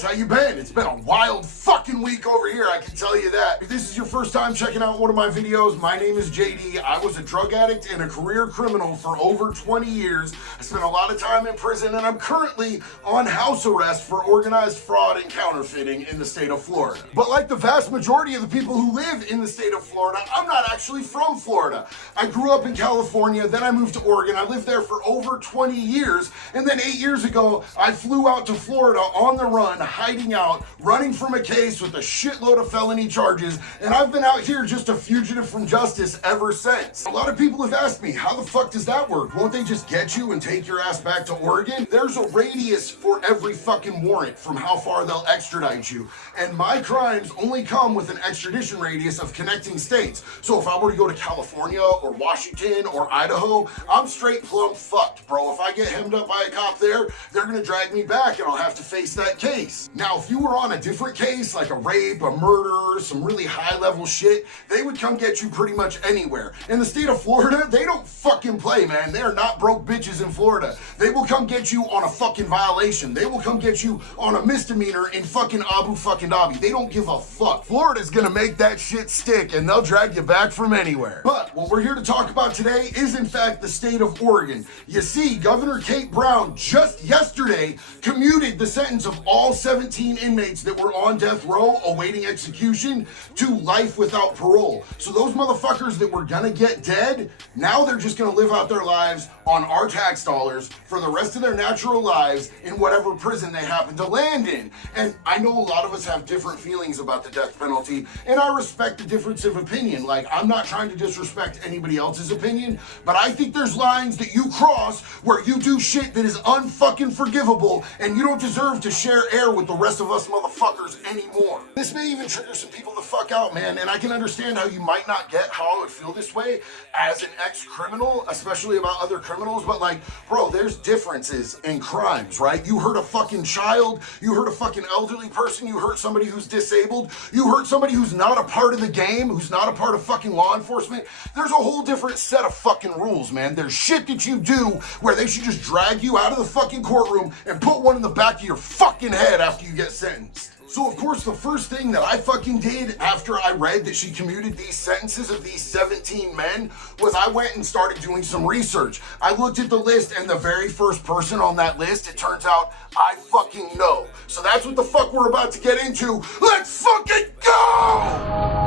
guys, how you been? It's been a wild fucking week over here, I can tell you that. If this is your first time checking out one of my videos, my name is JD. I was a drug addict and a career criminal for over 20 years. I spent a lot of time in prison, and I'm currently on house arrest for organized fraud and counterfeiting in the state of Florida. But like the vast majority of the people who live in the state of Florida, I'm not actually from Florida. I grew up in California, then I moved to Oregon. I lived there for over 20 years, and then 8 years ago, I flew out to Florida on the run, hiding out, running from a case with a shitload of felony charges, and I've been out here just a fugitive from justice ever since. A lot of people have asked me, how the fuck does that work? Won't they just get you and take your ass back to Oregon? There's a radius for every fucking warrant from how far they'll extradite you, and my crimes only come with an extradition radius of connecting states. So if I were to go to California or Washington or Idaho, I'm straight plumb fucked, bro. If I get hemmed up by a cop there, they're gonna drag me back and I'll have to face that case. Now, if you were on a different case, like a rape, a murder, some really high level shit, they would come get you pretty much anywhere. In the state of Florida, they don't fucking play, man. They are not broke bitches in Florida. They will come get you on a fucking violation. They will come get you on a misdemeanor in fucking Abu fucking Dhabi. They don't give a fuck. Florida's gonna make that shit stick and they'll drag you back from anywhere. But what we're here to talk about today is in fact the state of Oregon. You see, Governor Kate Brown just yesterday commuted the sentence of all 17 inmates that were on death row awaiting execution to life without parole. So those motherfuckers that were gonna get dead, now they're just gonna live out their lives on our tax dollars for the rest of their natural lives in whatever prison they happen to land in. And I know a lot of us have different feelings about the death penalty, and I respect the difference of opinion. Like, I'm not trying to disrespect anybody else's opinion, but I think there's lines that you cross where you do shit that is unfucking forgivable, and you don't deserve to share air with the rest of us motherfuckers anymore. This may even trigger some people the fuck out, man, and I can understand how you might not get how I would feel this way as an ex-criminal, especially about other criminals, but like, bro, there's differences in crimes, right? You hurt a fucking child, you hurt a fucking elderly person, you hurt somebody who's disabled, you hurt somebody who's not a part of the game, who's not a part of fucking law enforcement. There's a whole different set of fucking rules, man. There's shit that you do where they should just drag you out of the fucking courtroom and put one in the back of your fucking head after you get sentenced. So of course, the first thing that I fucking did after I read that she commuted these sentences of these 17 men was I went and started doing some research. I looked at the list, and the very first person on that list, it turns out I fucking know. So that's what the fuck we're about to get into. Let's fucking go!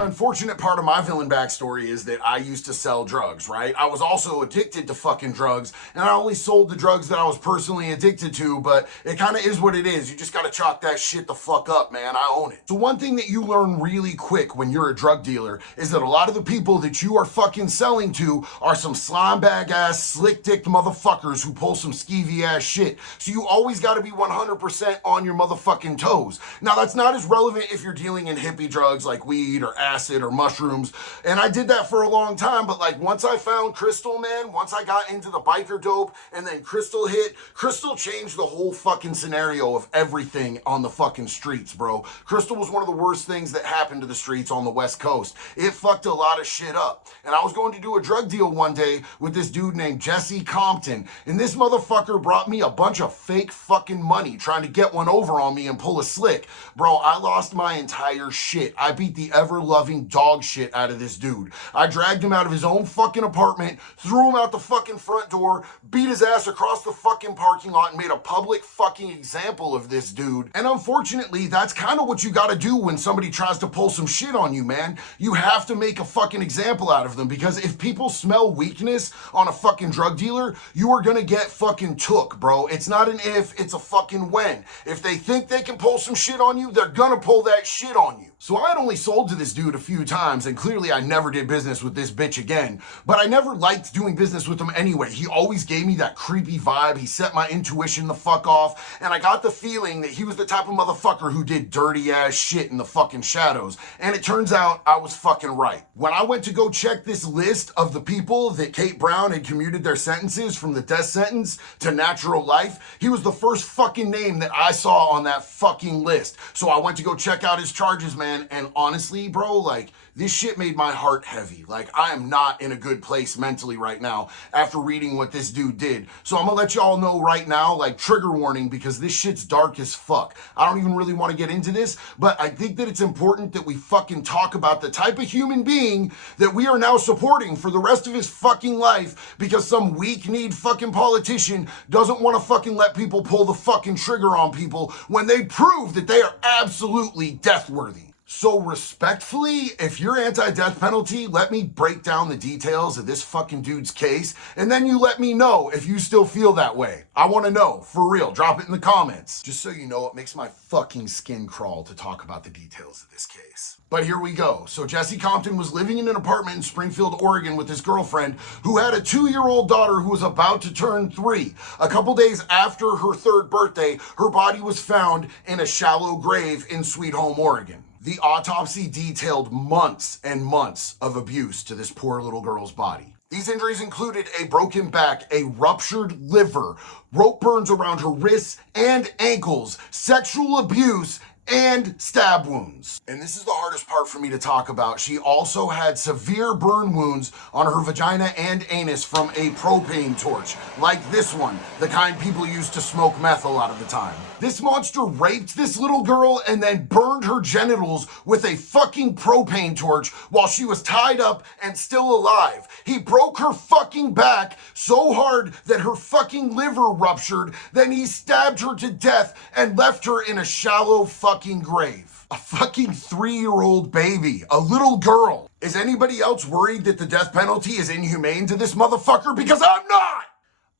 Unfortunate part of my villain backstory is that I used to sell drugs, right? I was also addicted to fucking drugs, and I only sold the drugs that I was personally addicted to, but it kind of is what it is. You just gotta chalk that shit the fuck up, man. I own it. So one thing that you learn really quick when you're a drug dealer is that a lot of the people that you are fucking selling to are some slime bag ass, slick dick motherfuckers who pull some skeevy ass shit. So you always gotta be 100% on your motherfucking toes. Now that's not as relevant if you're dealing in hippie drugs like weed or acid or mushrooms, and I did that for a long time, but like once I found crystal, man, once I got into the biker dope and then crystal hit, crystal changed the whole fucking scenario of everything on the fucking streets, bro. Crystal was one of the worst things that happened to the streets on the West Coast. It fucked a lot of shit up, and I was going to do a drug deal one day with this dude named Jesse Compton, and this motherfucker brought me a bunch of fake fucking money trying to get one over on me and pull a slick. Bro, I lost my entire shit. I beat the ever-loving dog shit out of this dude. I dragged him out of his own fucking apartment, threw him out the fucking front door, beat his ass across the fucking parking lot, and made a public fucking example of this dude. And unfortunately, that's kind of what you gotta do when somebody tries to pull some shit on you, man. You have to make a fucking example out of them, because if people smell weakness on a fucking drug dealer, you are gonna get fucking took, bro. It's not an if, it's a fucking when. If they think they can pull some shit on you, they're gonna pull that shit on you. So I had only sold to this dude a few times, and clearly I never did business with this bitch again. But I never liked doing business with him anyway. He always gave me that creepy vibe. He set my intuition the fuck off, and I got the feeling that he was the type of motherfucker who did dirty ass shit in the fucking shadows. And it turns out I was fucking right. When I went to go check this list of the people that Kate Brown had commuted their sentences from the death sentence to natural life, he was the first fucking name that I saw on that fucking list. So I went to go check out his charges, man, and honestly, bro, like, This shit made my heart heavy. Like, I am not in a good place mentally right now after reading what this dude did. So I'm gonna let y'all know right now, like, trigger warning, because this shit's dark as fuck. I don't even really want to get into this, but I think that it's important that we fucking talk about the type of human being that we are now supporting for the rest of his fucking life because some weak-kneed fucking politician doesn't want to fucking let people pull the fucking trigger on people when they prove that they are absolutely death-worthy. So respectfully, if you're anti-death penalty, let me break down the details of this fucking dude's case, and then you let me know if you still feel that way. I want to know, for real. Drop it in the comments. Just so you know, it makes my fucking skin crawl to talk about the details of this case. But here we go. So Jesse Compton was living in an apartment in Springfield, Oregon with his girlfriend who had a 2-year-old daughter who was about to turn 3. A couple days after her 3rd birthday, her body was found in a shallow grave in Sweet Home, Oregon. The autopsy detailed months and months of abuse to this poor little girl's body. These injuries included a broken back, a ruptured liver, rope burns around her wrists and ankles, sexual abuse, and stab wounds. And this is the hardest part for me to talk about. She also had severe burn wounds on her vagina and anus from a propane torch, like this one, the kind people use to smoke meth a lot of the time. This monster raped this little girl and then burned her genitals with a fucking propane torch while she was tied up and still alive. He broke her fucking back so hard that her fucking liver ruptured, then he stabbed her to death and left her in a shallow fucking grave. A fucking 3-year-old baby, a little girl. Is anybody else worried that the death penalty is inhumane to this motherfucker? Because I'm not!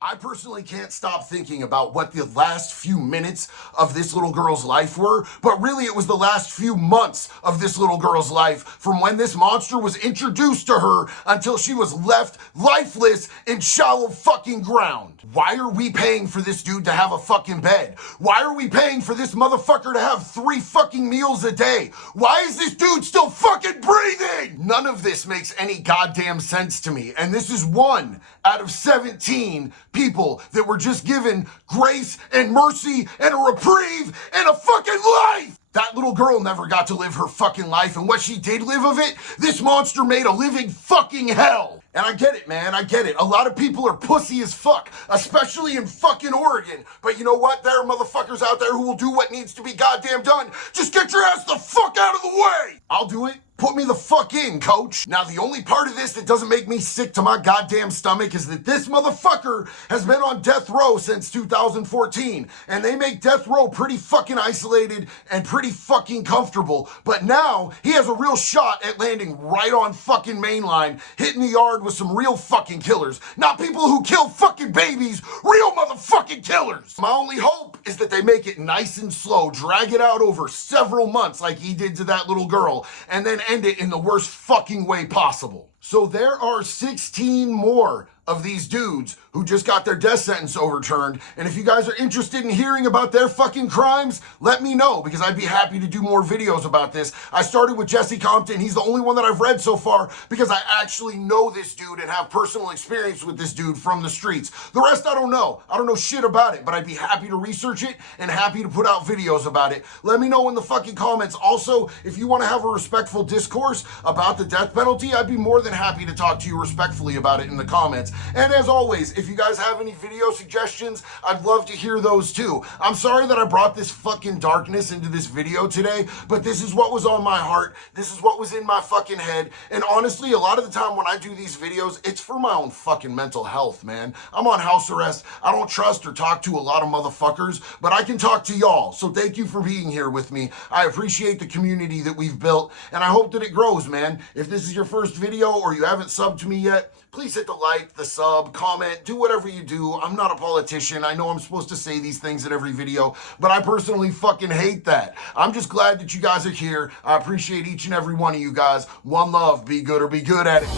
I personally can't stop thinking about what the last few minutes of this little girl's life were, but really it was the last few months of this little girl's life from when this monster was introduced to her until she was left lifeless in shallow fucking ground. Why are we paying for this dude to have a fucking bed? Why are we paying for this motherfucker to have 3 fucking meals a day? Why is this dude still fucking breathing? None of this makes any goddamn sense to me, and this is 1 out of 17 people that were just given grace and mercy and a reprieve and a fucking life. That little girl never got to live her fucking life, and what she did live of it, this monster made a living fucking hell. And I get it, man, I get it. A lot of people are pussy as fuck, especially in fucking Oregon. But you know what? There are motherfuckers out there who will do what needs to be goddamn done. Just get your ass the fuck out of the way. I'll do it. Put me the fuck in, coach. Now, the only part of this that doesn't make me sick to my goddamn stomach is that this motherfucker has been on death row since 2014. And they make death row pretty fucking isolated and pretty fucking comfortable. But now, he has a real shot at landing right on fucking mainline, hitting the yard with some real fucking killers. Not people who kill fucking babies, real motherfucking killers. My only hope is that they make it nice and slow, drag it out over several months like he did to that little girl, and then end it in the worst fucking way possible. So there are 16 more of these dudes who just got their death sentence overturned. And if you guys are interested in hearing about their fucking crimes, let me know, because I'd be happy to do more videos about this. I started with Jesse Compton. He's the only one that I've read so far because I actually know this dude and have personal experience with this dude from the streets. The rest I don't know. I don't know shit about it, but I'd be happy to research it and happy to put out videos about it. Let me know in the fucking comments. Also, if you want to have a respectful discourse about the death penalty, I'd be more than happy to talk to you respectfully about it in the comments. And as always, if you guys have any video suggestions, I'd love to hear those too. I'm sorry that I brought this fucking darkness into this video today, but this is what was on my heart. This is what was in my fucking head. And honestly, a lot of the time when I do these videos, it's for my own fucking mental health, man. I'm on house arrest. I don't trust or talk to a lot of motherfuckers, but I can talk to y'all. So thank you for being here with me. I appreciate the community that we've built, and I hope that it grows, man. If this is your first video or you haven't subbed to me yet, please hit the like, the sub, comment, do whatever you do. I'm not a politician. I know I'm supposed to say these things in every video, but I personally fucking hate that. I'm just glad that you guys are here. I appreciate each and every one of you guys. One love. Be good or be good at it.